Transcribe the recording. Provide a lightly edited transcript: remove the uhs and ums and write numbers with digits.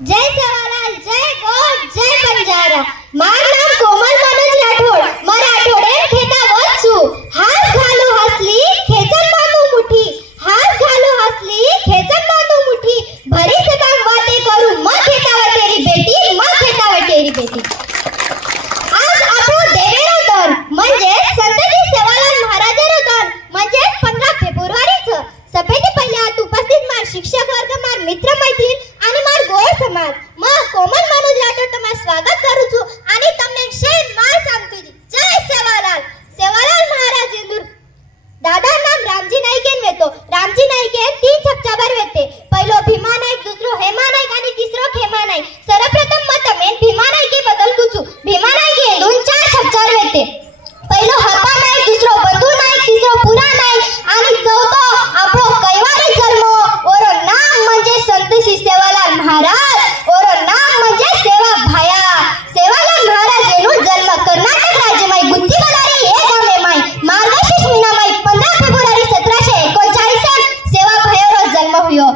जय सेवालाल, जय गौड, जय बंजारा। मार नाम कोमल मनोज राठोड, मर आठवडे खेता वचू। हात घालू हसली, खेचन बांधू मुठी। हात घालू हसली, खेचन बांधू मुठी। भरी से बाग वाटे करू, मग खेतावर तेरी बेटी, मग खेतावर तेरी बेटी। आज आपलो देवेरो दर म्हणजे संतजी सेवालाल महाराजांनो दर म्हणजे 15 फेब्रुवारीचं सभेची पहिल्या हात उपस्थित मार शिक्षक वर्ग, मार मित्र मैत्रीण आणि मार गोळे समाज मग कोमल मनोज राठोड तुम्हा स्वागत करू છું आणि તમને શેર માર सांगतो जय सेवालाल। सेवालाल महाराज इंदूर दादा नाम रामजी नाईकेन वेतो। रामजी नाईकेन 3 छपचाभर वेते। पहिलो भीमा नाईक, दुसरो हेमा नाईक आणि तिसरो खेमा नाईक। सर्वप्रथम मतमेन भीमा नाईके बदल कुचू। भीमा नाईके 2-4 छपचार वेते। पहिलो हरपा नाईक, दुसरो बंधू नाईक, तिसरो पुरा नाईक आणि चौथो आपलो कैवारी जन्म। ओरो नाम म्हणजे संत श्री सेवालाल महाराज। ओरो नाम म्हणजे सेवा भाया। सेवालाल महाराज एनो जन्म कर्नाटक राज्यमाई गुत्तीबलारी हे गामे माई मार्गशीर्ष महिना माई 15 फेब्रुवारी 1739 सेवा भायारो जन्म हुयो।